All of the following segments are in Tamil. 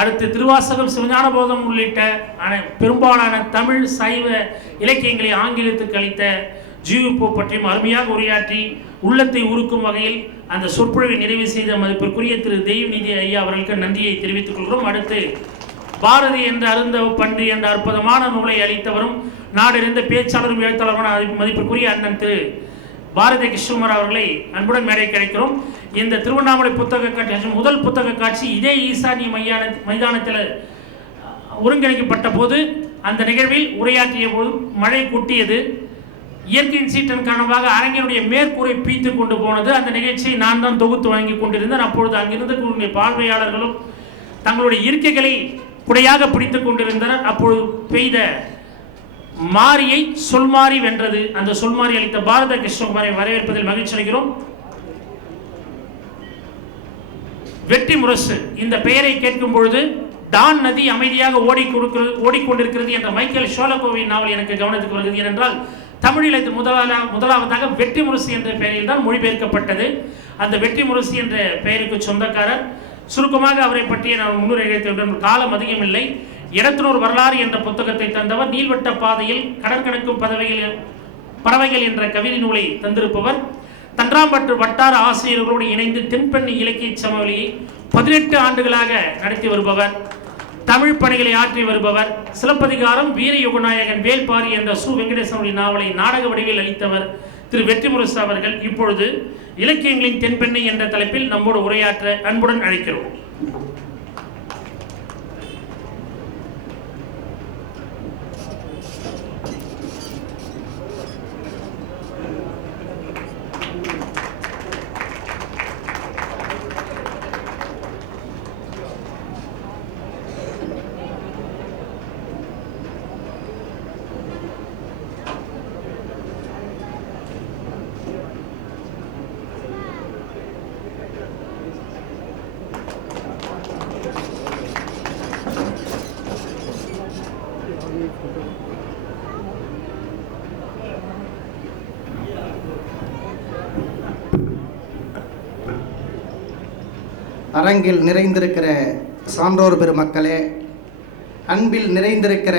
அடுத்து திருவாசகம், சிவஞானபோதம் உள்ளிட்ட பெரும்பாலான தமிழ் சைவ இலக்கியங்களை ஆங்கிலத்துக்கு அளித்த ஜீவிப்போ பற்றியும் அருமையாக உரையாற்றி உள்ளத்தை உருக்கும் வகையில் அந்த சொற்பொழிவை நிறைவு செய்த மதிப்பிற்குரிய திரு தெய்வநிதி ஐயா அவர்களுக்கு நன்றியை தெரிவித்துக் கொள்கிறோம். அடுத்து பாரதி என்ற அருந்தவ பண்டு என்ற அற்புதமான நூலை அளித்தவரும் நாடறிந்த பேச்சாளரும் எழுத்தாளருமான மதிப்பிற்குரிய அண்ணன் திரு பாரதி கிருஷ்ணகுமார் அவர்களை அன்புடன் மேடை கிடைக்கிறோம். இந்த திருவண்ணாமலை புத்தக காட்சி முதல் புத்தக காட்சி இதே ஈசானிய மைதானத்தில் ஒருங்கிணைக்கப்பட்ட போது அந்த நிகழ்வில் உரையாற்றிய போது மழை கொட்டியது. இயற்கையின் சீற்றன் காரணமாக அரங்கினுடைய மேற்கூரை பீத்து கொண்டு போனது. அந்த நிகழ்ச்சியை நான் தான் தொகுத்து வாங்கி கொண்டிருந்தேன். அப்பொழுது அங்கிருந்து பார்வையாளர்களும் தங்களுடைய இருக்கைகளை குடையாக பிடித்துக் கொண்டிருந்தனர். அப்பொழுது பெய்த மாரியை சொல்மாரி வென்றது. அந்த சொல்மாரி அளித்த பாரத கிருஷ்ணகுமாரை வரவேற்பதில் மகிழ்ச்சி அடைகிறோம். வெற்றி முரசு இந்த பெயரை கேட்கும் பொழுது டான் நதி அமைதியாக ஓடிக்கொண்டிருக்கிறது என்ற மைக்கேல் ஷோலகோவின் நாவல் எனக்கு கவனத்துக்கு வருகிறது. ஏனென்றால் தமிழில் இது முதலாவதாக வெற்றி முரசு என்ற பெயரில் தான் மொழிபெயர்க்கப்பட்டது. அந்த வெற்றி முரசு என்ற பெயருக்கு சொந்தக்காரர். சுருக்கமாக அவரை பற்றிய நான் முன்னுரை காலம் அதிகமில்லை. இடத்தினோர் வரலாறு என்ற புத்தகத்தை தந்தவர். நீள்வட்ட பாதையில் கடற்கணக்கும் பறவைகள் என்ற கவிதை நூலை தந்திருப்பவர். தன்றாம்பற்று வட்டார ஆசிரியர்களோடு இணைந்து தென்பெண்ணி இலக்கிய சமவெளியை 18 ஆண்டுகளாக நடத்தி வருபவர். தமிழ் பணிகளை ஆற்றி வருபவர். சிலப்பதிகாரம், வீர யுகநாயகன், வேல்பாரி என்ற சு வெங்கடேசனுடைய நாவலை நாடக வடிவில் அளித்தவர் திரு வெற்றிமுரசு அவர்கள் இப்பொழுது இலக்கியங்களின் தென்பெண்ணை என்ற தலைப்பில் நம்மோடு உரையாற்ற அன்புடன் அழைக்கிறோம். அரங்கில் நிறைந்திருக்கிற சான்றோர் பெருமக்களே, அன்பில் நிறைந்திருக்கிற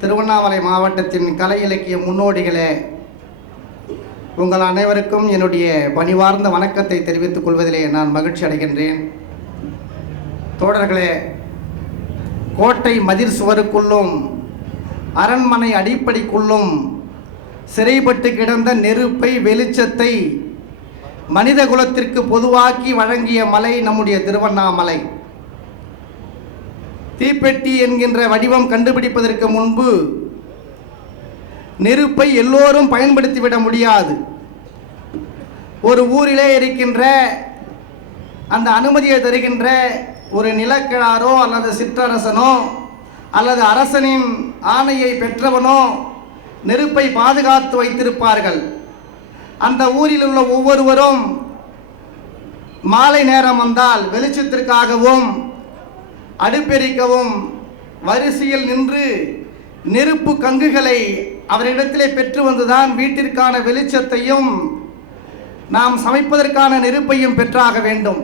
திருவண்ணாமலை மாவட்டத்தின் கலை இலக்கிய முன்னோடிகளே, உங்கள் அனைவருக்கும் என்னுடைய பணிவார்ந்த வணக்கத்தை தெரிவித்துக் கொள்வதிலே நான் மகிழ்ச்சி அடைகின்றேன். தோழர்களே, கோட்டை மதிர் சுவருக்குள்ளும் அரண்மனை அடிப்படைக்குள்ளும் சிறைப்பட்டு கிடந்த நெருப்பை, வெளிச்சத்தை மனித குலத்திற்கு பொதுவாக்கி வழங்கிய மலை நம்முடைய திருவண்ணாமலை. தீப்பெட்டி என்கின்ற வடிவம் கண்டுபிடிப்பதற்கு முன்பு நெருப்பை எல்லோரும் பயன்படுத்திவிட முடியாது. ஒரு ஊரிலே இருக்கின்ற அந்த அனுமதியை தருகின்ற ஒரு நிலக்கிழாரோ அல்லது சிற்றரசனோ அல்லது அரசனின் ஆணையை பெற்றவனோ நெருப்பை பாதுகாத்து வைத்திருப்பார்கள். அந்த ஊரில் உள்ள ஒவ்வொருவரும் மாலை நேரம் வந்தால் வெளிச்சத்திற்காகவும் அடுப்பெரிக்கவும் வரிசையில் நின்று நெருப்பு கங்குகளை அவரிடத்திலே பெற்று வந்துதான் வீட்டிற்கான வெளிச்சத்தையும் நாம் சமைப்பதற்கான நெருப்பையும் பெற்றாக வேண்டும்.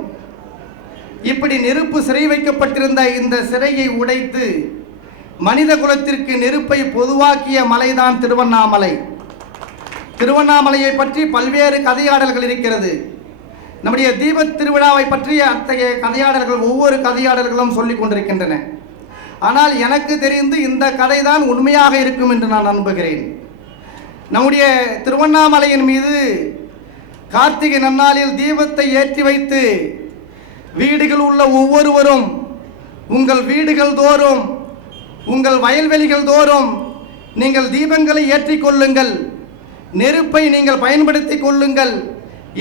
இப்படி நெருப்பு சிறை வைக்கப்பட்டிருந்த இந்த சிறையை உடைத்து மனித குலத்திற்கு நெருப்பை பொதுவாக்கிய மலைதான் திருவண்ணாமலை. திருவண்ணாமலையை பற்றி பல்வேறு கதையாடல்கள் இருக்கிறது. நம்முடைய தீபத் திருவிழாவை பற்றிய அத்தகைய கதையாடல்கள் ஒவ்வொரு கதையாடல்களும் சொல்லிக் கொண்டிருக்கின்றன. ஆனால் எனக்கு தெரிந்து இந்த கதை தான் உண்மையாக இருக்கும் என்று நான் நம்புகிறேன். நம்முடைய திருவண்ணாமலையின் மீது கார்த்திகை நன்னாளில் தீபத்தை ஏற்றி வைத்து வீடுகள் உள்ள ஒவ்வொருவரும் உங்கள் வீடுகள் தோறும், உங்கள் வயல்வெளிகள் தோறும் நீங்கள் தீபங்களை ஏற்றிக் கொள்ளுங்கள், நெருப்பை நீங்கள் பயன்படுத்திக் கொள்ளுங்கள்,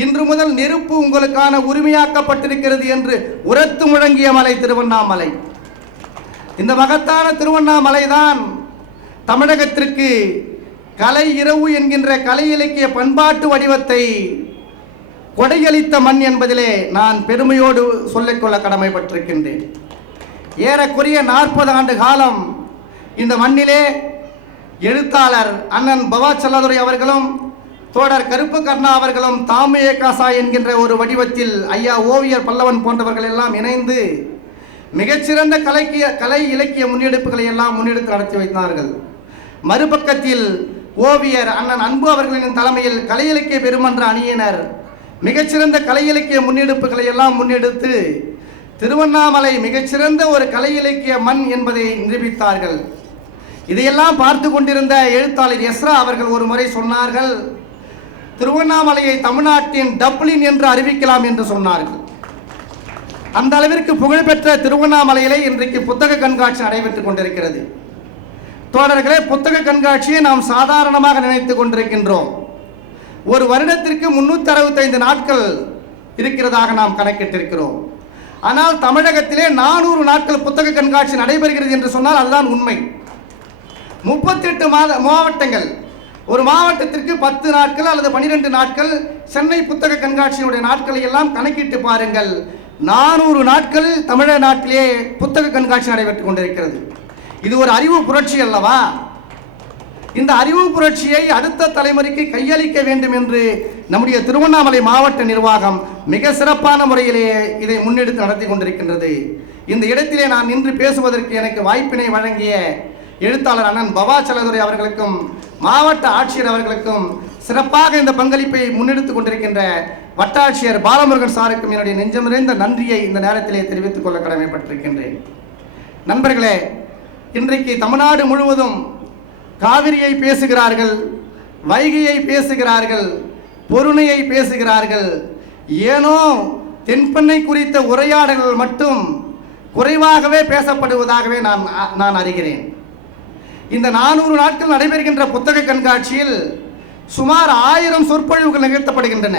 இன்று முதல் நெருப்பு உங்களுக்கான உரிமையாக்கப்பட்டிருக்கிறது என்று உரத்து முழங்கிய மலை திருவண்ணாமலை. இந்த மகத்தான திருவண்ணாமலை தான் தமிழகத்திற்கு கலை இரவு என்கின்ற கலை இலக்கிய பண்பாட்டு வடிவத்தை கொடையளித்த மண் என்பதிலே நான் பெருமையோடு சொல்லிக்கொள்ள கடமைப்பட்டிருக்கின்றேன். ஏறக்குறைய 40 ஆண்டு காலம் இந்த மண்ணிலே எழுத்தாளர் அண்ணன் பவா செல்லாதுரை அவர்களும் தோழர் கருப்பு கர்ணா அவர்களும் தாமியே காசா என்கின்ற ஒரு வடிவத்தில் ஐயா ஓவியர் பல்லவன் போன்றவர்கள் எல்லாம் இணைந்து மிகச்சிறந்த கலை இலக்கிய முன்னெடுப்புகளை எல்லாம் முன்னெடுத்து நடத்தி வைத்தார்கள். மறுபக்கத்தில் ஓவியர் அண்ணன் அன்பு அவர்களின் தலைமையில் கலை இலக்கிய பெருமன்ற அணியினர் மிகச்சிறந்த கலை இலக்கிய முன்னெடுப்புகளை எல்லாம் முன்னெடுத்து திருவண்ணாமலை மிகச்சிறந்த ஒரு கலை இலக்கிய மண் என்பதை நிரூபித்தார்கள். இதையெல்லாம் பார்த்து கொண்டிருந்த எழுத்தாளர் எஸ்ரா அவர்கள் ஒரு முறை சொன்னார்கள், திருவண்ணாமலையை தமிழ்நாட்டின் டப்ளின் என்று அறிவிக்கலாம் என்று சொன்னார்கள். அந்த அளவிற்கு புகழ்பெற்ற திருவண்ணாமலையிலே இன்றைக்கு புத்தக கண்காட்சி நடைபெற்றுக் கொண்டிருக்கிறது. தோழர்களே, புத்தக கண்காட்சியை நாம் சாதாரணமாக நினைத்துக் கொண்டிருக்கின்றோம். ஒரு வருடத்திற்கு 365 நாட்கள் இருக்கிறதாக நாம் கணக்கிட்டிருக்கிறோம். ஆனால் தமிழகத்திலே 400 நாட்கள் புத்தக கண்காட்சி நடைபெறுகிறது என்று சொன்னால் அதுதான் உண்மை. 38 மாவட்டங்கள், ஒரு மாவட்டத்திற்கு 10 நாட்கள் அல்லது 12 நாட்கள் சென்னை புத்தக கண்காட்சியினுடைய நாட்களை எல்லாம் கணக்கிட்டு பாருங்கள். 400 நாட்கள் தமிழக நாட்டிலே புத்தக கண்காட்சி நடைபெற்றுக் கொண்டிருக்கிறது. இது ஒரு அறிவு புரட்சி அல்லவா? இந்த அறிவு புரட்சியை அடுத்த தலைமுறைக்கு கையளிக்க வேண்டும் என்று நம்முடைய திருவண்ணாமலை மாவட்ட நிர்வாகம் மிக சிறப்பான முறையிலேயே இதை முன்னெடுத்து நடத்தி கொண்டிருக்கின்றது. இந்த இடத்திலே நான் நின்று பேசுவதற்கு எனக்கு வாய்ப்பினை வழங்கிய எழுத்தாளர் அண்ணன் பவாச்சலதுரை அவர்களுக்கும் மாவட்ட ஆட்சியர் அவர்களுக்கும் சிறப்பாக இந்த பங்களிப்பை முன்னெடுத்துக் கொண்டிருக்கின்ற வட்டாட்சியர் பாலமுருகன் சாருக்கும் என்னுடைய நெஞ்சமிருந்த நன்றியை இந்த நேரத்திலே தெரிவித்துக் கொள்ள கடமைப்பட்டிருக்கின்றேன். நண்பர்களே, இன்றைக்கு தமிழ்நாடு முழுவதும் காவிரியை பேசுகிறார்கள், வைகையை பேசுகிறார்கள், பொருணையை பேசுகிறார்கள். ஏனோ தென்பெண்ணை குறித்த உரையாடல்கள் மட்டும் குறைவாகவே பேசப்படுவதாகவே நான் அறிகிறேன். இந்த 400 நாட்கள் நடைபெறுகின்ற புத்தக கண்காட்சியில் சுமார் 1000 சொற்பொழிவுகள் நிகழ்த்தப்படுகின்றன.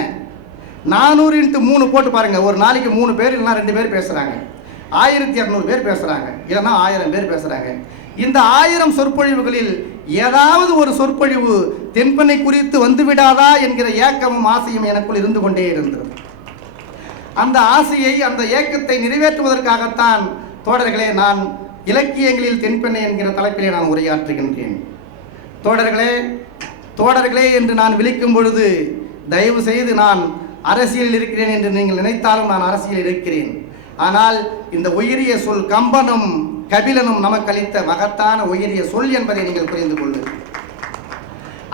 400 × 3 போட்டு பாருங்க, ஒரு நாளைக்கு 3 பேர் இல்லைனா 2 பேர் பேசுகிறாங்க, 1200 பேர் பேசுகிறாங்க, இல்லைன்னா 1000 பேர் பேசுகிறாங்க. இந்த 1000 சொற்பொழிவுகளில் ஏதாவது ஒரு சொற்பொழிவு தென்பெண்ணை குறித்து வந்துவிடாதா என்கிற ஏக்கமும் ஆசையும் எனக்குள் இருந்து கொண்டே இருந்தது. அந்த ஆசையை, அந்த ஏக்கத்தை நிறைவேற்றுவதற்காகத்தான் தோழர்களே நான் இலக்கியங்களில் தென்பெண்ணை என்கிற தலைப்பிலே நான் உரையாற்றுகின்றேன். தோழர்களே என்று நான் விழிக்கும் பொழுது தயவு செய்து நான் அரசியலில் இருக்கிறேன் என்று நீங்கள் நினைத்தாலும் நான் அரசியலில் இருக்கிறேன். ஆனால் இந்த உயரிய சொல் கம்பனும் கபிலனும் நமக்கு அளித்த மகத்தான உயரிய சொல் என்பதை நீங்கள் புரிந்து கொள்ளுங்கள்.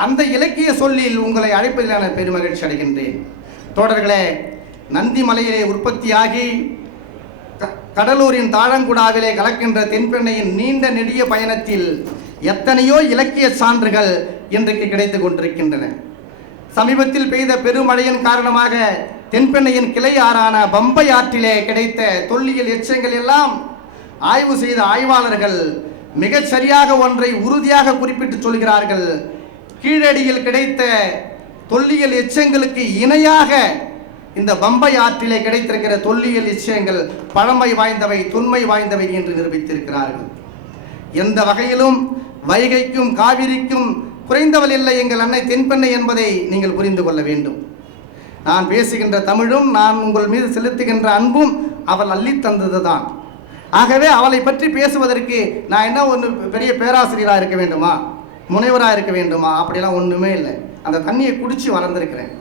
அந்த இலக்கிய சொல்லில் உங்களை அழைப்பதிலான பெருமகிழ்ச்சி அடைகின்றேன். தோழர்களே, நந்தி மலையிலே உற்பத்தியாகி கடலூரின் தாழங்குடாவிலே கலக்கின்ற தென்பெண்ணையின் நீண்ட நெடிய பயணத்தில் எத்தனையோ இலக்கிய சான்றுகள் இன்றைக்கு கிடைத்துக் கொண்டிருக்கின்றன. சமீபத்தில் பெய்த பெருமழையின் காரணமாக தென்பெண்ணையின் கிளை ஆறான பம்பை ஆற்றிலே கிடைத்த தொல்லியல் எச்சங்கள் எல்லாம் ஆய்வு செய்த ஆய்வாளர்கள் மிகச் சரியாக ஒன்றை உறுதியாக குறிப்பிட்டு சொல்கிறார்கள். கீழடியில் கிடைத்த தொல்லியல் எச்சங்களுக்கு இணையாக இந்த பம்பை ஆற்றிலே கிடைத்திருக்கிற தொல்லியல் எச்சங்கள் பழமை வாய்ந்தவை, தொன்மை வாய்ந்தவை என்று நிரூபித்திருக்கிறார்கள். எந்த வகையிலும் வைகைக்கும் காவிரிக்கும் குறைந்தவள் இல்லை எங்கள் அன்னை தென்பெண்ணை என்பதை நீங்கள் புரிந்து கொள்ள வேண்டும். நான் பேசுகின்ற தமிழும் நான் உங்கள் மீது செலுத்துகின்ற அன்பும் அவள் அள்ளி தந்தது தான். ஆகவே அவளை பற்றி பேசுவதற்கு நான் என்ன ஒன்று பெரிய பேராசிரியராக இருக்க வேண்டுமா, முனைவராக இருக்க வேண்டுமா? அப்படிலாம் ஒன்றுமே இல்லை. அந்த தண்ணியை குடித்து வளர்ந்துருக்கிறேன்,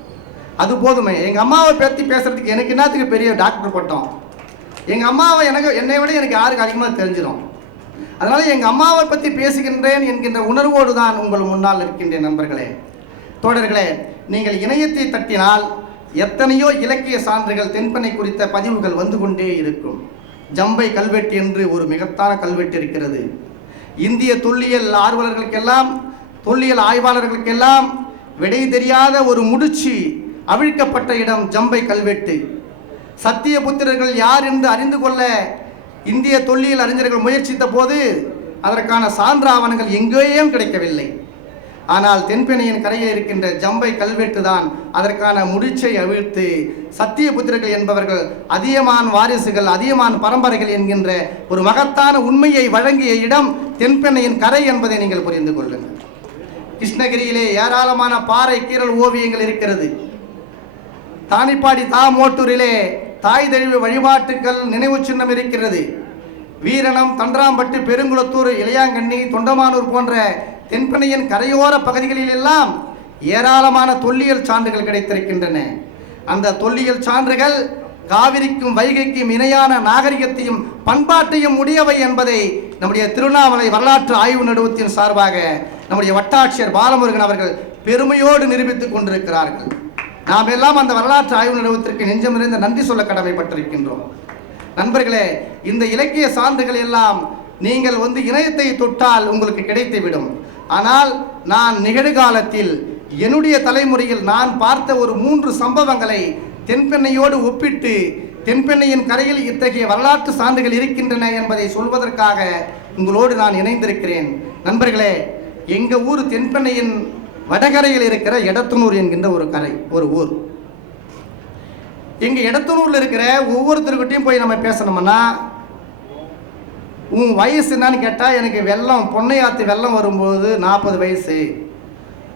அது போதுமே. எங்கள் அம்மாவை பற்றி பேசுகிறதுக்கு எனக்கு என்னத்துக்கு பெரிய டாக்டர் பட்டம்? எங்கள் அம்மாவை என்னை விட எனக்கு யாருக்கு அதிகமாக தெரிஞ்சிடும். அதனால் எங்கள் அம்மாவை பற்றி பேசுகின்றேன் என்கின்ற உணர்வோடு தான் உங்கள் முன்னால் இருக்கின்றேன். நண்பர்களே, தோழர்களே, நீங்கள் இணையத்தை தட்டினால் எத்தனையோ இலக்கிய சான்றுகள் தென்பெண்ணை குறித்த பதிவுகள் வந்து கொண்டே இருக்கும். ஜம்பை கல்வெட்டு என்று ஒரு மிகத்தான கல்வெட்டு இருக்கிறது. இந்திய தொல்லியல் ஆர்வலர்களுக்கெல்லாம், தொல்லியல் ஆய்வாளர்களுக்கெல்லாம் விடை தெரியாத ஒரு முடிச்சு அவிழ்க்கப்பட்ட இடம் ஜம்பை கல்வெட்டு. சத்தியபுத்திரர்கள் யார் என்று அறிந்து கொள்ள இந்திய தொல்லியல் அறிஞர்கள் முயற்சித்த போது அதற்கான சான்று ஆவணங்கள் எங்கேயும் கிடைக்கவில்லை. ஆனால் தென்பெண்ணையின் கரையில் இருக்கின்ற ஜம்பை கல்வெட்டு தான் அதற்கான முடிச்சை அவிழ்த்து சத்தியபுத்திரர்கள் என்பவர்கள் அதியமான் வாரிசுகள், அதியமான் பரம்பரைகள் என்கின்ற ஒரு மகத்தான உண்மையை வழங்கிய இடம் தென்பெண்ணையின் கரை என்பதை நீங்கள் புரிந்து கொள்ளுங்கள். கிருஷ்ணகிரியிலே ஏராளமான பாறை கீறல் ஓவியங்கள் இருக்கிறது. தானிப்பாடி தாமோட்டூரிலே தாய் தெய்வ வழிபாட்டுக்கள் நினைவு சின்னம் இருக்கிறது. வீரணம், தண்டராம்பட்டு, பெருங்குளத்தூர், இளையாங்கண்ணி, தொண்டமானூர் போன்ற தென்பெண்ணையின் கரையோர பகுதிகளில் எல்லாம் ஏராளமான தொல்லியல் சான்றுகள் கிடைத்திருக்கின்றன. அந்த தொல்லியல் சான்றுகள் காவிரிக்கும் வைகைக்கும் இணையான நாகரிகத்தையும் பண்பாட்டையும் உடையவை என்பதை நம்முடைய திருவண்ணாமலை வரலாற்று ஆய்வு நடுவத்தின் சார்பாக நம்முடைய வட்டாட்சியர் பாலமுருகன் அவர்கள் பெருமையோடு நிரூபித்துக் கொண்டிருக்கிறார்கள். நாம் எல்லாம் அந்த வரலாற்று ஆய்வு நடுவத்திற்கு நெஞ்சம் நிறைந்த நன்றி சொல்ல கடமைப்பட்டிருக்கின்றோம். நண்பர்களே, இந்த இலக்கிய சான்றுகள் எல்லாம் நீங்கள் இணையத்தை தொட்டால் உங்களுக்கு கிடைத்துவிடும். ஆனால் நான் நிகழ்காலத்தில் என்னுடைய தலைமுறையில் நான் பார்த்த ஒரு 3 சம்பவங்களை தென்பெண்ணையோடு ஒப்பிட்டு தென்பெண்ணையின் கரையில் இத்தகைய வரலாற்று சான்றுகள் இருக்கின்றன என்பதை சொல்வதற்காக உங்களோடு நான் இணைந்திருக்கிறேன். நண்பர்களே, எங்கள் ஊர் தென்பெண்ணையின் வடகரையில் இருக்கிற எடத்தனூர் என்கின்ற ஒரு ஊர். எங்கள் எடத்தனூரில் இருக்கிற ஒவ்வொருத்தருக்கிட்டையும் போய் நம்ம பேசணும்னா, உன் வயசு என்னன்னு கேட்டால், எனக்கு பொன்னையாத்து வெள்ளம் வரும்போது 40 வயசு,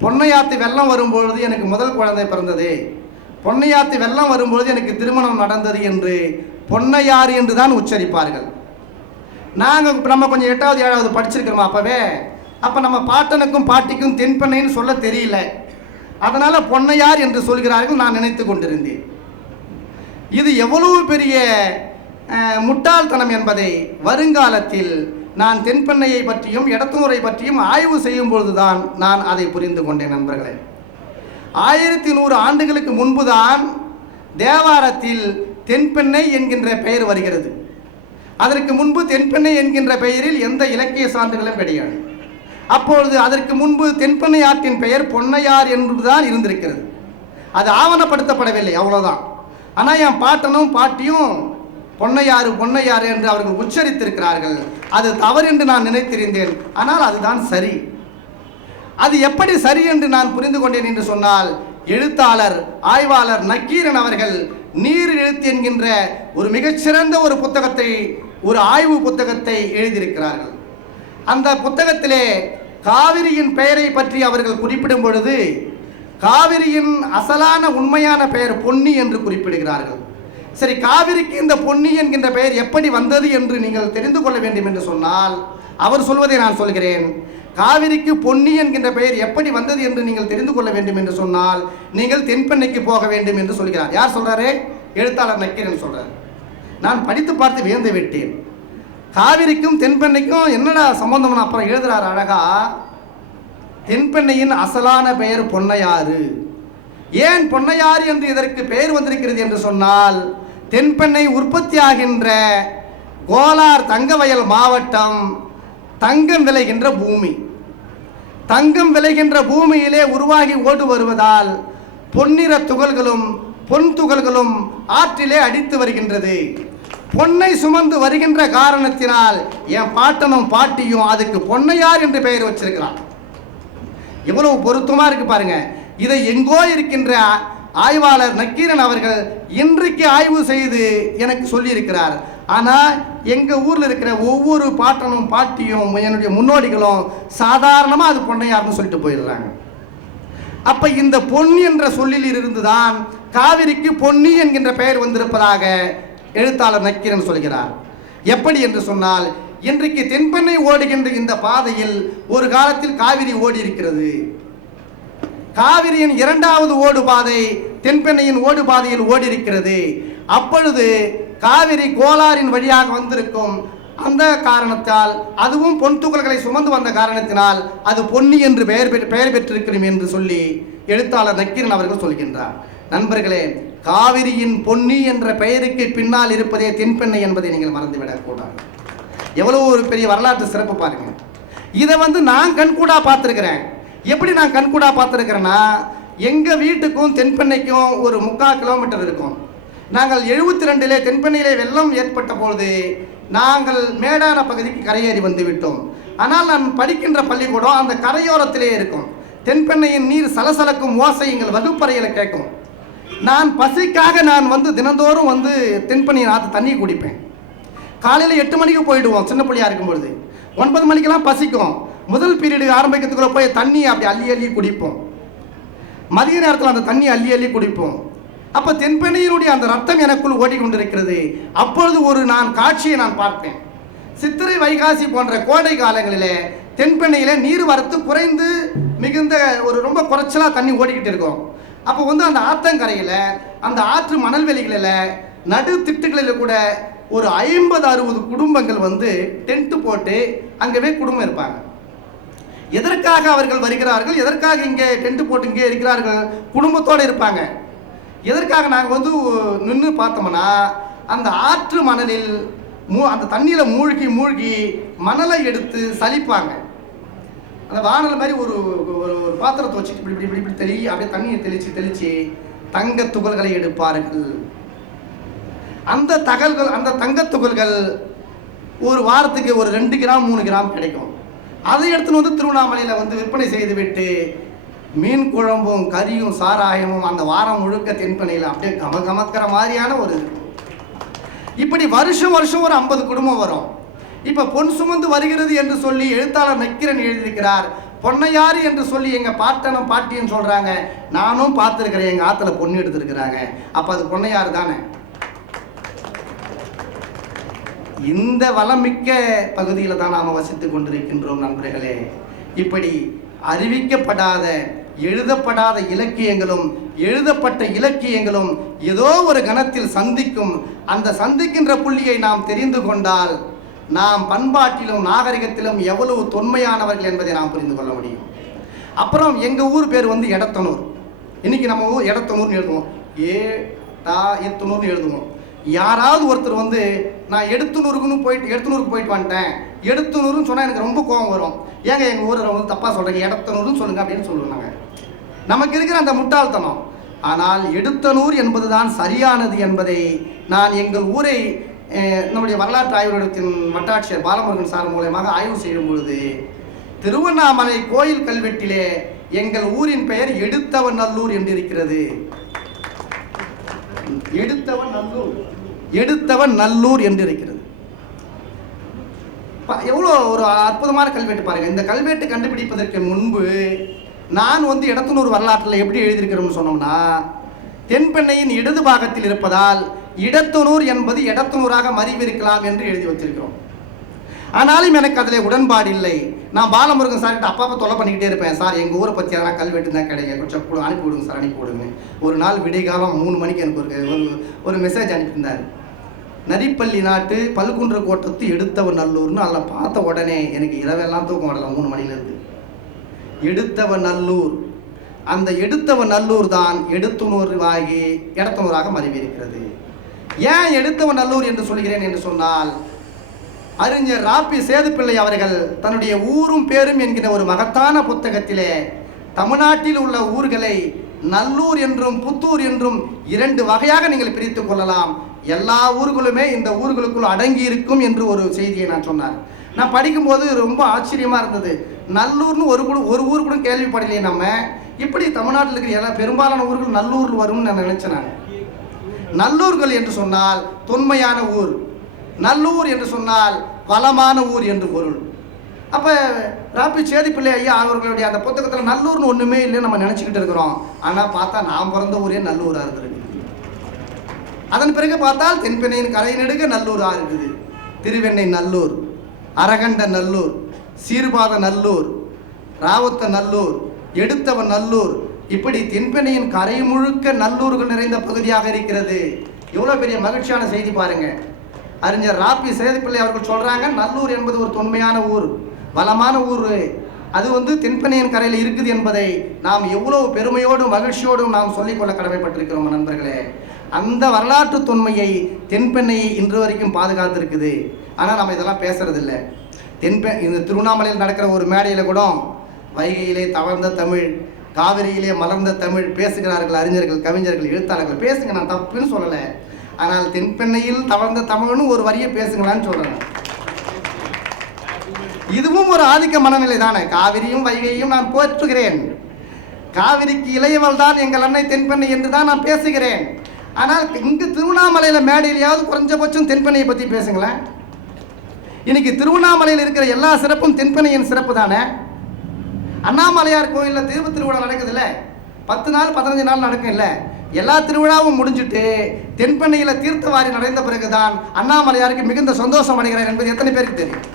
பொன்னையாத்து வெள்ளம் வரும்பொழுது எனக்கு முதல் குழந்தை பிறந்தது, பொன்னையாத்து வெள்ளம் வரும்பொழுது எனக்கு திருமணம் நடந்தது என்று பொன்னையாறு என்று தான் உச்சரிப்பார்கள். நம்ம கொஞ்சம் 8வது 7வது படிச்சிருக்கிறோம் அப்போ நம்ம பாட்டனுக்கும் பாட்டிக்கும் தென்பெண்ணைன்னு சொல்ல தெரியல, அதனால் பொன்னையார் என்று சொல்கிறார்கள். நான் நினைத்து கொண்டிருந்தேன் இது எவ்வளவு பெரிய முட்டாள்தனம் என்பதை வருங்காலத்தில் நான் தென்பெண்ணையை பற்றியும் எடத்தனூரை பற்றியும் ஆய்வு செய்யும் பொழுதுதான் நான் அதை புரிந்து கொண்டேன். நண்பர்களே, 1100 ஆண்டுகளுக்கு முன்புதான் தேவாரத்தில் தென்பெண்ணை என்கின்ற பெயர் வருகிறது. அதற்கு முன்பு தென்பெண்ணை என்கின்ற பெயரில் எந்த இலக்கிய சான்றுகளும் கிடையாது. அப்பொழுது அதற்கு முன்பு தென்பெண்ணை ஆற்றின் பெயர் பொன்னையார் என்பதுதான் இருந்திருக்கிறது. அது ஆவணப்படுத்தப்படவில்லை, அவ்வளோதான். ஆனால் என் பாட்டனும் பாட்டியும் பொன்னையாறு பொன்னையாறு என்று அவர்கள் உச்சரித்திருக்கிறார்கள். அது தவறு என்று நான் நினைத்திருந்தேன், ஆனால் அதுதான் சரி. அது எப்படி சரி என்று நான் புரிந்து கொண்டேன் என்று சொன்னால், எழுத்தாளர் ஆய்வாளர் நக்கீரன் அவர்கள் நீர் எழுத்து என்கின்ற ஒரு மிகச்சிறந்த ஒரு புத்தகத்தை, ஒரு ஆய்வு புத்தகத்தை எழுதியிருக்கிறார்கள். அந்த புத்தகத்திலே காவிரியின் பெயரை பற்றி அவர்கள் குறிப்பிடும் பொழுது காவிரியின் அசலான உண்மையான பெயர் பொன்னி என்று குறிப்பிடுகிறார்கள். சரி, காவிரிக்கு இந்த பொன்னி என்கின்ற பெயர் எப்படி வந்தது என்று நீங்கள் தெரிந்து கொள்ள வேண்டும் என்று சொன்னால், அவர் சொல்வதை நான் சொல்கிறேன். காவிரிக்கு பொன்னி என்கின்ற பெயர் எப்படி வந்தது என்று நீங்கள் தெரிந்து கொள்ள வேண்டும் என்று சொன்னால், நீங்கள் தென்பெண்ணைக்கு போக வேண்டும் என்று சொல்கிறார். யார் சொல்றாரு? எழுத்தாளர் நக்கீரன் சொல்றார். நான் படித்து பார்த்து வியந்து விட்டேன். காவிரிக்கும் தென்பெண்ணைக்கும் என்னடா சம்பந்தம்? அப்புறம் எழுதுறாரு அழகா, தென்பெண்ணையின் அசலான பெயர் பொன்னையாறு. ஏன் பொன்னையாறு என்று இதற்கு பெயர் வந்திருக்கிறது என்று சொன்னால், தென்பெண்ணை உற்பத்தியாகின்ற கோலார் தங்கவயல் மாவட்டம் தங்கம் விளைகின்ற பூமி. தங்கம் விளைகின்ற பூமியிலே உருவாகி ஓடு வருவதால் பொன்னிற துகள்களும் பொன் துகள்களும் ஆற்றிலே அடித்து வருகின்றது. பொன்னை சுமந்து வருகின்ற காரணத்தினால் என் பாட்டனும் பாட்டியும் அதுக்கு பொன்னையார் என்று பெயர் வச்சிருக்கிறான். எவ்வளவு பொருத்தமா இருக்கு பாருங்க. இதை எங்கோ இருக்கின்ற ஆய்வாளர் நக்கீரன் அவர்கள் இன்றைக்கு ஆய்வு செய்து எனக்கு சொல்லியிருக்கிறார். ஆனால் எங்கள் ஊரில் இருக்கிற ஒவ்வொரு பாட்டனும் பாட்டியும் என்னுடைய முன்னோடிகளும் சாதாரணமாக அது பொன்னையார்னு சொல்லிட்டு போயிடுறாங்க. அப்போ இந்த பொன் என்ற சொல்லில் இருந்து தான் காவிரிக்கு பொன்னி என்கின்ற பெயர் வந்திருப்பதாக எழுத்தாளர் நக்கீரன் சொல்கிறார். எப்படி என்று சொன்னால், இன்றைக்கு தென்பெண்ணை ஓடுகின்ற இந்த பாதையில் ஒரு காலத்தில் காவிரி ஓடி இருக்கிறது. காவிரியின் 2வது ஓடு பாதை தென்பெண்ணையின் ஓடு பாதையில் ஓடி இருக்கிறது. அப்பொழுது காவிரி கோலாரின் வழியாக வந்திருக்கும். அந்த காரணத்தால் அதுவும் பொன் துகள்களை சுமந்து வந்த காரணத்தினால் அது பொன்னி என்று பெயர் பெற்றிருக்கிறோம் என்று சொல்லி எழுத்தாளர் நக்கீரன் அவர்கள் சொல்கின்றார். நண்பர்களே, காவிரியின் பொன்னி என்ற பெயருக்கு பின்னால் இருப்பதே தென்பெண்ணை என்பதை நீங்கள் மறந்துவிடக்கூடாது. எவ்வளவு ஒரு பெரிய வரலாற்று சிறப்பு பாருங்க. இதை நான் கண்கூடா பார்த்துருக்கிறேன். எப்படி நான் கண்கூடா பார்த்துருக்கிறேன்னா, எங்கள் வீட்டுக்கும் தென்பெண்ணைக்கும் ஒரு 3/4 கிலோமீட்டர் இருக்கும். நாங்கள் 72 தென்பெண்ணையிலே வெள்ளம் ஏற்பட்ட பொழுது நாங்கள் மேடான பகுதிக்கு கரையேறி வந்து விட்டோம். ஆனால் நான் படிக்கின்ற பள்ளிக்கூடம் அந்த கரையோரத்திலே இருக்கும். தென்பெண்ணையின் நீர் சலசலக்கும் ஓசை எங்கள் வகுப்பறையில் கேட்கும். நான் பசிக்காக நான் தினந்தோறும் தென்பெண்ணையின் ஆற்று தண்ணி குடிப்பேன். காலையில் 8 மணிக்கு போயிடுவோம். சின்ன பிள்ளையா இருக்கும்பொழுது 9 மணிக்கெல்லாம் பசிக்கும். முதல் பீரியடு ஆரம்பிக்கிறதுக்குள்ள போய் தண்ணி அப்படி அள்ளி அள்ளி குடிப்போம். மதிய நேரத்தில் அந்த தண்ணி அள்ளி அள்ளி குடிப்போம். அப்போ தென்பெண்ணையினுடைய அந்த ரத்தம் எனக்குள் ஓடிக்கொண்டிருக்கிறது. அப்பொழுது ஒரு காட்சியை நான் பார்த்தேன். சித்திரை வைகாசி போன்ற கோடை காலங்களிலே தென்பெண்ணையிலே நீர் வரத்து குறைந்து மிகுந்த ஒரு ரொம்ப குறைச்சலாக தண்ணி ஓடிக்கிட்டு இருக்கும். அப்போ அந்த ஆத்தங்கரையில் அந்த ஆற்று மணல் வெளிகளில் நடு திட்டுகளில் கூட ஒரு 50-60 குடும்பங்கள் வந்து டென்ட் போட்டு அங்கவே குடும்பம் இருப்பாங்க. எதற்காக அவர்கள் வருகிறார்கள், எதற்காக இங்கே டென்ட் போட்டு இங்கே இருக்கிறார்கள், குடும்பத்தோடு இருப்பாங்க. எதற்காக நாங்கள் வந்து நின்று பார்த்தோம்னா, அந்த ஆற்று மணலில் அந்த தண்ணியில் மூழ்கி மூழ்கி மணலை எடுத்து சலிப்பாங்க. அந்த வானல் மாதிரி ஒரு ஒரு பாத்திரத்தை வச்சுட்டு இப்படி இப்படி இப்படி தெளி அப்படியே தண்ணியை தெளித்து தங்க துகள்களை எடுப்பார்கள். அந்த தங்க துகள்கள் ஒரு வாரத்துக்கு ஒரு 2 கிராம் 3 கிராம் கிடைக்கும். அதை எடுத்துன்னு வந்து திருவண்ணாமலையில் வந்து விற்பனை செய்துவிட்டு மீன் குழம்பும் கறியும் சாராயமும் அந்த வாரம் முழுக்க தென்பனையில் அப்படியே கமக்கிற மாதிரியான ஒரு இது. இப்படி வருஷம் வருஷம் ஒரு 50 குடும்பம் வரும். இப்போ பொன் சுமந்து வருகிறது என்று சொல்லி எழுத்தாளர் நக்கீரன் எழுதியிருக்கிறார். பொன்னையாறு என்று சொல்லி எங்கள் பாட்டனும் பாட்டின்னு சொல்கிறாங்க. நானும் பார்த்துருக்கிறேன், எங்கள் ஆற்றுல பொண்ணு எடுத்துருக்கிறாங்க. அப்போ அது பொன்னையாறு தானே. இந்த வளமிக்க பகுதியில் தான் நாம் வசித்து கொண்டிருக்கின்றோம் நண்பர்களே. இப்படி அறிவிக்கப்படாத எழுதப்படாத இலக்கியங்களும் எழுதப்பட்ட இலக்கியங்களும் ஏதோ ஒரு கணத்தில் சந்திக்கும். அந்த சந்திக்கின்ற புள்ளியை நாம் தெரிந்து கொண்டால் நாம் பண்பாட்டிலும் நாகரிகத்திலும் எவ்வளவு தொன்மையானவர்கள் என்பதை நாம் புரிந்து கொள்ள முடியும். அப்புறம் எங்கள் ஊர் பேர் வந்து எடத்தனூர். இன்னைக்கு நம்ம ஊர் எடத்தனூர்னு எழுதுவோம், எத்தனூர்னு எழுதுவோம். யாராவது ஒருத்தர் வந்து நான் எடுத்தனூருக்கு போயிட்டு வந்துட்டேன், எடுத்தனூர்னு சொன்னால் எனக்கு ரொம்ப கோபம் வரும். ஏங்க எங்கள் ஊரை வந்து தப்பாக சொல்கிறீங்க, எடத்தனூர்னு சொல்லுங்க அப்படின்னு சொல்லுவாங்க. நமக்கு இருக்கிற அந்த முட்டாள்தனம். ஆனால் எடுத்தனூர் என்பதுதான் சரியானது என்பதை நான் எங்கள் ஊரை நம்முடைய வரலாற்று ஆய்வுத்தின் வட்டாட்சியர் பாலமுருகன் சார் மூலமாக ஆய்வு செய்யும் பொழுது திருவண்ணாமலை கோயில் கல்வெட்டிலே எங்கள் ஊரின் பெயர் எடுத்தவநல்லூர் என்று இருக்கிறது. எடுத்தவநல்லூர் என்று இருக்கிறது. எவ்வளோ ஒரு அற்புதமான கல்வெட்டு பாருங்க. இந்த கல்வெட்டு கண்டுபிடிப்பதற்கு முன்பு நான் வந்து எடத்தனூர் வரலாற்றில் எப்படி எழுதியிருக்கிறோம்னு சொன்னோம்னா, தென்பெண்ணையின் இடது பாகத்தில் இருப்பதால் இடத்தனூர் என்பது எடத்தனூராக மறிவிருக்கலாம் என்று எழுதி வச்சிருக்கிறோம். ஆனாலும் எனக்கு அதில் உடன்பாடு இல்லை. நான் பாலமுருகன் சார்கிட்ட அப்பப்போ தொலை பண்ணிக்கிட்டே இருப்பேன். சார் எங்கள் ஊரை பற்றி எதனா கல்வெட்டு தான் கிடையாது, கொஞ்சம் அனுப்பி விடுங்க சார், அனுப்பி விடுங்க. ஒரு நாள் விடைகாலம் 3 மணிக்கு எனக்கு ஒரு மெசேஜ் அனுப்பியிருந்தார். நரிப்பள்ளி நாட்டு பல்குன்ற கோட்டத்து எடுத்தவநல்லூர்னு அதில் பார்த்த உடனே எனக்கு இரவெல்லாம் தூக்கம் வரல. 3 மணிலேருந்து எடுத்தவநல்லூர், அந்த எடுத்தவநல்லூர் தான் எடுத்தனூராகி எடத்தனூராக மறிவிருக்கிறது. ஏன் எடுத்தவநல்லூர் என்று சொல்கிறேன் என்று சொன்னால், அறிஞர் ராபி சேதுப்பிள்ளை அவர்கள் தன்னுடைய ஊரும் பேரும் என்கிற ஒரு மகத்தான புத்தகத்திலே தமிழ்நாட்டில் உள்ள ஊர்களை நல்லூர் என்றும் புத்தூர் என்றும் 2 வகையாக நீங்கள் பிரித்து கொள்ளலாம், எல்லா ஊர்களுமே இந்த ஊர்களுக்குள் அடங்கி இருக்கும் என்று ஒரு செய்தியை நான் சொன்னார். நான் படிக்கும்போது ரொம்ப ஆச்சரியமாக இருந்தது. நல்லூர்னு ஒரு ஊர் கூட கேள்விப்படலையே நம்ம. இப்படி தமிழ்நாட்டில் இருக்கிற எல்லா பெரும்பாலான ஊர்கள் நல்லூரில் வரும்னு நான் நினச்சேன். நான் நல்லூர்கள் என்று சொன்னால் தொன்மையான ஊர், நல்லூர் என்று சொன்னால் வளமான ஊர் என்று பொருள். அப்போ ராபி சேதுப்பிள்ளை ஐயா அவர்களுடைய அந்த புத்தகத்தில் நல்லூர்னு ஒன்றுமே இல்லைன்னு நம்ம நினச்சிக்கிட்டு இருக்கிறோம். ஆனால் பார்த்தா நான் பிறந்த ஊரே நல்லூராக இருந்திருக்கு. அதன் பிறகு பார்த்தால் தென்பெண்ணையின் கரை நெடுக நல்லூராக இருக்குது. திருவெண்ணை நல்லூர், அரகண்ட நல்லூர், சீர்பாத நல்லூர், ராவுத்த நல்லூர், எடுத்தவநல்லூர், இப்படி தென்பெண்ணையின் கரை முழுக்க நல்லூர்கள் நிறைந்த பகுதியாக இருக்கிறது. எவ்வளோ பெரிய மகிழ்ச்சியான செய்தி பாருங்க. அறிஞர் ராபி சேதுப்பிள்ளை அவர்கள் சொல்றாங்க, நல்லூர் என்பது ஒரு தொன்மையான ஊர், வளமான ஊர், அது வந்து தென்பெண்ணையின் கரையில் இருக்குது என்பதை நாம் எவ்வளவு பெருமையோடும் மகிழ்ச்சியோடும் நாம் சொல்லிக்கொள்ள கடமைப்பட்டிருக்கிறோம் நண்பர்களே. அந்த வரலாற்று தொன்மையை தென்பெண்ணையை இன்று வரைக்கும் பாதுகாத்திருக்குது. ஆனால் நம்ம இதெல்லாம் பேசுறதில்லை. இந்த திருவண்ணாமலையில் நடக்கிற ஒரு மேடையில் கூட வைகையிலே தவழ்ந்த தமிழ், காவிரியிலே மலர்ந்த தமிழ் பேசுகிறார்கள் அறிஞர்கள், கவிஞர்கள், எழுத்தாளர்கள். பேசுங்க, நான் தப்புன்னு சொல்லலை. ஆனால் தென்பெண்ணையில் தவழ்ந்த தமிழ்னு ஒரு வரியை பேசுங்களான்னு சொல்கிறேன். இதுவும் ஒரு ஆதிக்க மனநிலை தானே. காவிரியும் வைகையும் நான் போற்றுகிறேன். காவிரிக்கு இளையவள் தான் எங்கள் அன்னை தென்பெண்ணை என்று தான் நான் பேசுகிறேன். ஆனால் இங்கு திருவண்ணாமலையில் மேடையிலையாவது குறைஞ்சபட்சம் தென்பெண்ணையை பற்றி பேசுங்களேன். இன்னைக்கு திருவண்ணாமலையில் இருக்கிற எல்லா சிறப்பும் தென்பெண்ணையின் சிறப்பு தானே. அண்ணாமலையார் கோயிலில் திருவிழா நடக்குது இல்லை, 10 நாள் 15 நாள் நடக்கும் இல்லை. எல்லா திருவிழாவும் முடிஞ்சுட்டு தென்பெண்ணையில் தீர்த்தவாரி நடந்த பிறகுதான் அண்ணாமலையாருக்கு மிகுந்த சந்தோஷம் அடைகிறார் என்பது எத்தனை பேருக்கு தெரியும்?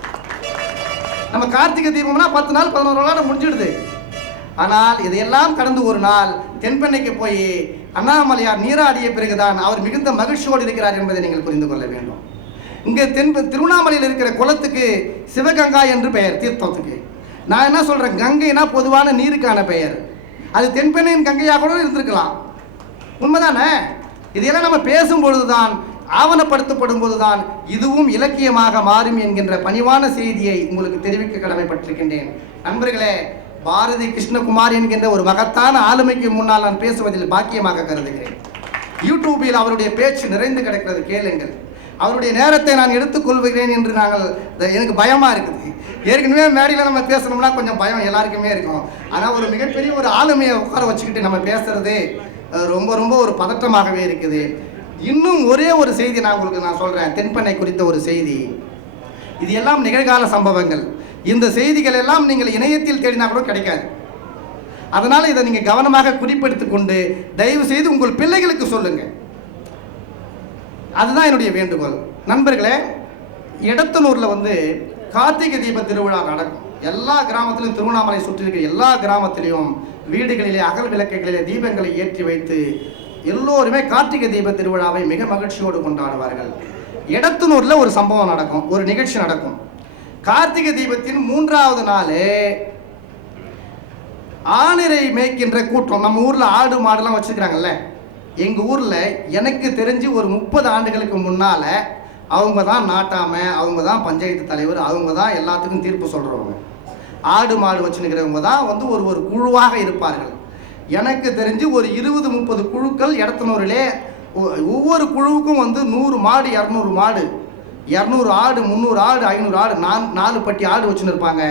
நம்ம கார்த்திகை தீபம்னா 10 நாள் 11 நாள் முடிஞ்சிடுது. ஆனால் இதையெல்லாம் கடந்து ஒரு நாள் தென்பெண்ணைக்கு போய் அண்ணாமலையார் நீராடிய பிறகுதான் அவர் மிகுந்த மகிழ்ச்சியோடு இருக்கிறார் என்பதை நீங்கள் புரிந்து கொள்ள வேண்டும். இங்கே திருவண்ணாமலையில் இருக்கிற குளத்துக்கு சிவகங்கா என்று பெயர், தீர்த்தத்துக்கு. நான் என்ன சொல்கிறேன், கங்கைனா பொதுவான நீருக்கான பெயர். அது தென்பெண்ணின் கங்கையாக கூட இருந்திருக்கலாம், உண்மைதானே? இதையெல்லாம் நம்ம பேசும்பொழுது தான், ஆவணப்படுத்தப்படும் போதுதான் இதுவும் இலக்கியமாக மாறும் என்கின்ற பணிவான செய்தியை உங்களுக்கு தெரிவிக்க கடமைப்பட்டிருக்கின்றேன். நண்பர்களே, பாரதி கிருஷ்ணகுமார் என்கின்ற ஒரு மகத்தான ஆளுமைக்கு முன்னால் நான் பேசுவதில் பாக்கியமாக கருதுகிறேன். யூடியூபில் அவருடைய பேச்சு நிறைந்து கிடக்கிறது, கேளுங்கள். அவருடைய நேரத்தை நான் எடுத்துக்கொள்கிறேன் என்று எனக்கு பயமாக இருக்குது. ஏற்கனவே மேடையில் நம்ம பேசணும்னா கொஞ்சம் பயம் எல்லாருக்குமே இருக்கும். ஆனால் ஒரு மிகப்பெரிய ஒரு ஆளுமையை உட்கார வச்சுக்கிட்டு நம்ம பேசுறது ரொம்ப ரொம்ப ஒரு பதற்றமாகவே இருக்குது. இன்னும் ஒரே ஒரு செய்தி நான் சொல்கிறேன், தென்பெண்ணை குறித்த ஒரு செய்தி. இது எல்லாம் நிகழ்கால சம்பவங்கள். இந்த செய்திகள் எல்லாம் நீங்கள் இணையத்தில் தேடினா கூட கிடைக்காது. அதனால் இதை நீங்கள் கவனமாக குறிப்பெடுத்துக் கொண்டு தயவு செய்து உங்கள் பிள்ளைகளுக்கு சொல்லுங்கள். அதுதான் என்னுடைய வேண்டுகோள். நண்பர்களே, எடத்தனூரில் கார்த்திகை தீப திருவிழா நடக்கும். எல்லா கிராமத்திலும், திருவண்ணாமலை சுற்றி இருக்கிற எல்லா கிராமத்திலையும் வீடுகளிலே அகல் விளக்குகளிலே தீபங்களை ஏற்றி வைத்து எல்லோருமே கார்த்திகை தீப திருவிழாவை மிக மகிழ்ச்சியோடு கொண்டாடுவார்கள். எடத்தனூரில் ஒரு சம்பவம் நடக்கும், ஒரு நிகழ்ச்சி நடக்கும். கார்த்திகை தீபத்தின் 3வது நாள் ஆணிரை மேய்க்கின்ற கூட்டம். நம்ம ஊரில் ஆடு மாடுலாம் வச்சுருக்கிறாங்கல்ல, எங்கள் ஊரில் எனக்கு தெரிஞ்சு ஒரு 30 ஆண்டுகளுக்கு முன்னால் அவங்க தான் நாட்டாமை, அவங்க தான் பஞ்சாயத்து தலைவர், அவங்க தான் எல்லாத்துக்கும் தீர்ப்பு சொல்கிறவங்க. ஆடு மாடு வச்சுருக்கிறவங்க தான் ஒரு குழுவாக இருப்பார்கள். எனக்கு தெரிஞ்சு ஒரு 20-30 குழுக்கள் எடத்தனூரிலே, ஒவ்வொரு குழுவுக்கும் 100 மாடு, 200 மாடு, 200 ஆடு, 300 ஆடு, 500 ஆடு, 4 பட்டி ஆடு வச்சுன்னு இருப்பாங்க.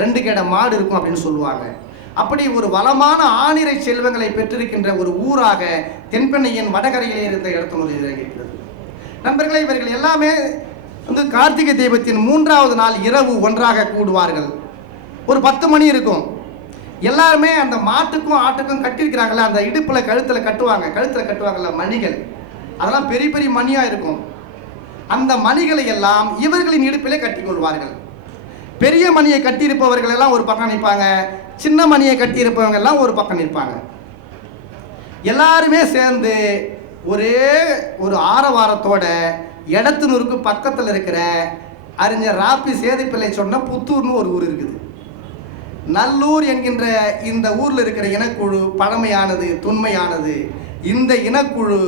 2 கேட மாடு இருக்கும் அப்படின்னு சொல்லுவாங்க. அப்படி ஒரு வளமான ஆணிரை செல்வங்களை பெற்றிருக்கின்ற ஒரு ஊராக தென்பெண்ணையின் வடகரையிலே இருந்த எடத்தனூர் இருக்கிறது. நண்பர்களே, இவர்கள் எல்லாமே கார்த்திகை தீபத்தின் 3வது நாள் இரவு ஒன்றாக கூடுவார்கள். ஒரு 10 மணி இருக்கும். எல்லாருமே அந்த மாட்டுக்கும் ஆட்டுக்கும் கட்டியிருக்கிறாங்கல்ல, அந்த இடுப்பில் கழுத்தில் கட்டுவாங்கல்ல மணிகள், அதெல்லாம் பெரிய பெரிய மணியாக இருக்கும். அந்த மணிகளை எல்லாம் இவர்களின் இடுப்பிலே கட்டிக்கொள்வார்கள். பெரிய மணியை கட்டியிருப்பவர்கள் எல்லாம் ஒரு பக்கம் நிற்பாங்க, சின்ன மணியை கட்டியிருப்பவங்க எல்லாம் ஒரு பக்கம் நிற்பாங்க. எல்லாருமே சேர்ந்து ஒரே ஒரு ஆரவாரத்தோட எடத்தனூருக்கு பக்கத்தில் இருக்கிற அறிஞர் ராப்பி சேதுப்பிள்ளை சொன்ன புத்தூர்னு ஒரு ஊர் இருக்குது. நல்லூர் என்கின்ற இந்த ஊரில் இருக்கிற இனக்குழு பழமையானது, தொன்மையானது. இந்த இனக்குழு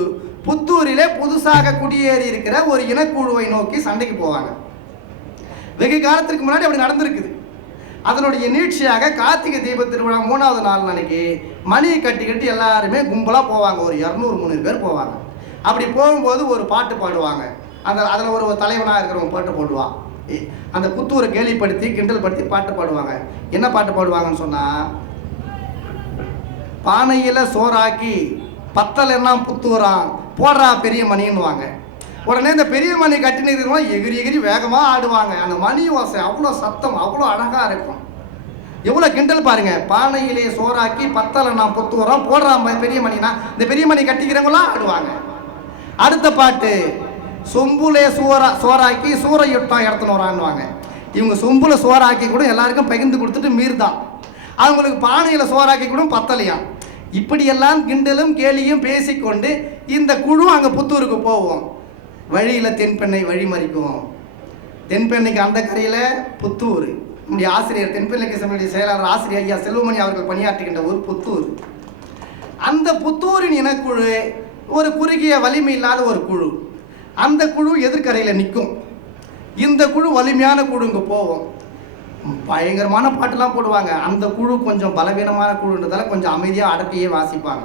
புத்தூரிலே புதுசாக குடியேறி இருக்கிற ஒரு இனக்குழுவை நோக்கி சண்டைக்கு போவாங்க. வெகு காலத்திற்கு முன்னாடி அப்படி நடந்திருக்குது. அதனுடைய நீட்சியாக கார்த்திகை தீப திருவிழா 3வது நாள் அன்னைக்கு மணியை கட்டிக்கிட்டு எல்லாருமே கும்பலாக போவாங்க. ஒரு 200-300 பேர் போவாங்க. அப்படி போகும்போது ஒரு பாட்டு பாடுவாங்க. அதில் ஒரு தலைவனாக இருக்கிறவங்க பாட்டு போடுவான். அந்த புத்தூரை கேலிப்படுத்தி கிண்டல் படுத்தி பாட்டு பாடுவாங்க. என்ன பாட்டு பாடுவாங்கன்னு சொன்னால், பானையில் சோறாக்கி பத்தலெல்லாம் புத்தூரான் போடுறா பெரிய மணின்னுவாங்க. உடனே இந்த பெரிய மணி கட்டினு எகிரி எகிரி வேகமாக ஆடுவாங்க. அந்த மணி ஓசை அவ்வளோ சத்தம், அவ்வளோ அழகாக இருக்கும். எவ்வளோ கிண்டல் பாருங்க. பானையிலே சோறாக்கி பத்தலெல்லாம் புத்தூரான் போடுறான் பெரிய மணினா, இந்த பெரிய மணி கட்டிக்கிறவங்களாம் ஆடுவாங்க. அடுத்த பாட்டு, சொம்புலே சோறாக்கி சூறையுட்டம் எடத்தனூரான்னுவாங்க. இவங்க சொம்புல சோறாக்கி கூட எல்லாருக்கும் பகிர்ந்து கொடுத்துட்டு மீர்தான், அவங்களுக்கு பானையில் சோறாக்கி கூட பத்தலையாம். இப்படியெல்லாம் கிண்டலும் கேலியும் பேசிக்கொண்டு இந்த குழு அங்கே புத்தூருக்கு போவோம். வழியில் தென்பெண்ணை வழிமறிக்கும். தென்பெண்ணைக்கு அந்த கரையில் புத்தூர். நம்முடைய ஆசிரியர் தென்பெண்ணைக்கு சமய செயலாளர் ஆசிரியர் ஐயா செல்வமணி அவர்கள் பணியாற்றுகின்ற ஊர் புத்தூர். அந்த புத்தூரின் இனக்குழு ஒரு குறுகிய வலிமை இல்லாத ஒரு குழு. அந்த குழு எதிர்கரையில் நிற்கும். இந்த குழு வலிமையான குழு இங்கே போவோம். பயங்கரமான பாட்டுலாம் போடுவாங்க. அந்த குழு கொஞ்சம் பலவீனமான குழுன்றதால கொஞ்சம் அமைதியாக அடக்கியே வாசிப்பாங்க.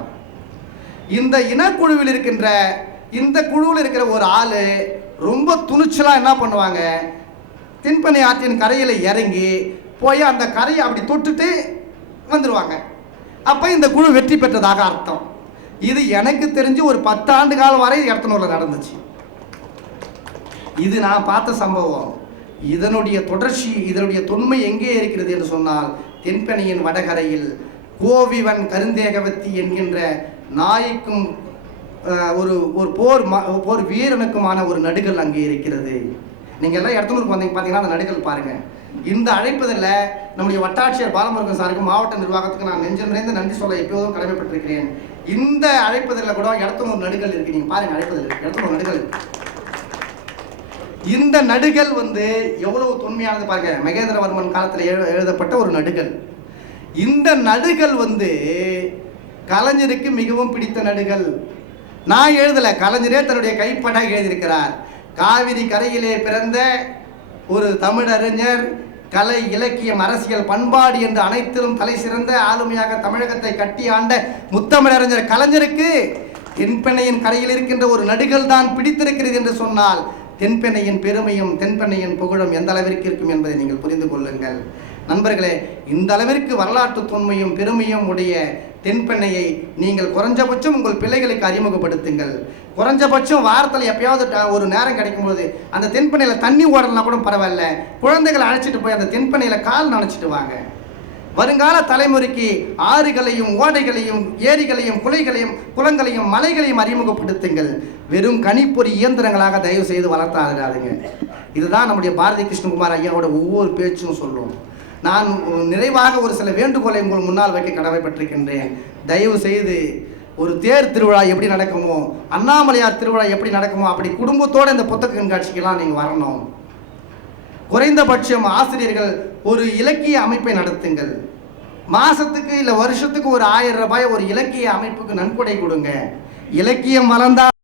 இந்த இனக்குழுவில் இருக்கின்ற இந்த குழுவில் இருக்கிற ஒரு ஆள் ரொம்ப துணிச்சலாக என்ன பண்ணுவாங்க, தென்பெண்ணை ஆற்றின் கரையில் இறங்கி போய் அந்த கரையை அப்படி தொட்டுட்டு வந்துடுவாங்க. அப்போ இந்த குழு வெற்றி பெற்றதாக அர்த்தம். இது எனக்கு தெரிஞ்சு ஒரு 10 ஆண்டு காலம் வரை எடத்தனூரில் நடந்துச்சு. இது நான் பார்த்த சம்பவம். இதனுடைய தொடர்ச்சி, இதனுடைய தொன்மை எங்கே இருக்கிறது என்று சொன்னால், தென்பெண்ணையின் வடகரையில் கோவிவன் கருந்தேகவத்தி என்கின்ற நாய்க்கும் ஒரு போர் வீரனுக்குமான ஒரு நடுகள் அங்கே இருக்கிறது. நீங்கள் எல்லாம் எடத்தனூருக்கு வந்தீங்க பார்த்தீங்கன்னா அந்த நடுகள் பாருங்கள். இந்த அழைப்பதில் நம்முடைய வட்டாட்சியர் பாலமுருகன் சாருக்கு, மாவட்ட நிர்வாகத்துக்கு நான் நெஞ்சம் நிறைந்த நன்றி சொல்ல எப்போதும் கடமைப்பட்டிருக்கிறேன். இந்த அழைப்பதில் கூட இடத்துல ஒரு நடுகள் இருக்கு. நீங்க பாருங்க, அழைப்பதில் இடத்துல ஒரு நடுகள் இருக்கு. இந்த நடுகள் எவ்வளவு தொன்மையானது பாருங்க. மகேந்திரவர்மன் காலத்தில் எழுதப்பட்ட ஒரு நடுகள். இந்த நடுகள் கலைஞருக்கு மிகவும் பிடித்த நடுகள். நான் எழுதல, கலைஞரே தன்னுடைய கைப்படாக எழுதியிருக்கிறார். காவிரி கரையிலே பிறந்த ஒரு தமிழறிஞர், கலை, இலக்கியம், அரசியல், பண்பாடு என்று அனைத்திலும் தலை சிறந்த ஆளுமையாக தமிழகத்தை கட்டி ஆண்ட முத்தமிழறிஞர் கலைஞருக்கு தென்பெண்ணையின் கரையில் இருக்கின்ற ஒரு நடுகள் தான் பிடித்திருக்கிறது என்று சொன்னால் தென்பெண்ணையின் பெருமையும் தென்பெண்ணையின் புகழும் எந்த அளவிற்கு இருக்கும் என்பதை நீங்கள் புரிந்து கொள்ளுங்கள். நண்பர்களே, இந்த அளவிற்கு வரலாற்று தொன்மையும் பெருமையும் உடைய தென்பெண்ணையை நீங்கள் குறைஞ்சபட்சம் உங்கள் பிள்ளைகளுக்கு அறிமுகப்படுத்துங்கள். குறைஞ்சபட்சம் வாரத்தில் எப்பயாவது ஒரு நேரம் கிடைக்கும்போது அந்த தென்பெண்ணையில் தண்ணி ஓடலாம் கூட பரவாயில்ல, குழந்தைகளை அழைச்சிட்டு போய் அந்த தென்பெண்ணையில் கால் நனைச்சிட்டு வாங்க. வருங்கால தலைமுறைக்கு ஆறுகளையும் ஓடைகளையும் ஏரிகளையும் குலைகளையும் குளங்களையும் மலைகளையும் அறிமுகப்படுத்துங்கள். வெறும் கணிப்பொறி இயந்திரங்களாக தயவு செய்து வளர்த்தாதுங்க. இதுதான் நம்முடைய பாரதி கிருஷ்ணகுமார் ஐயாவோட ஒவ்வொரு பேச்சும் சொல்லும். நான் நிறைவாக ஒரு சில வேண்டுகோளை உங்கள் முன்னால் வைக்க கடமைப்பட்டிருக்கின்றேன். தயவு செய்து ஒரு தேர் திருவிழா எப்படி நடக்குமோ, அண்ணாமலையார் திருவிழா எப்படி நடக்குமோ அப்படி குடும்பத்தோடு இந்த புத்தக கண்காட்சிக்கெல்லாம் நீங்கள் வரணும். குறைந்தபட்சம் ஆசிரியர்கள் ஒரு இலக்கிய அமைப்பை நடத்துங்கள். மாசத்துக்கு இல்லை வருஷத்துக்கு ஒரு 1000 ரூபாய் ஒரு இலக்கிய அமைப்புக்கு நன்கொடை கொடுங்க. இலக்கியம் வளர்ந்தால்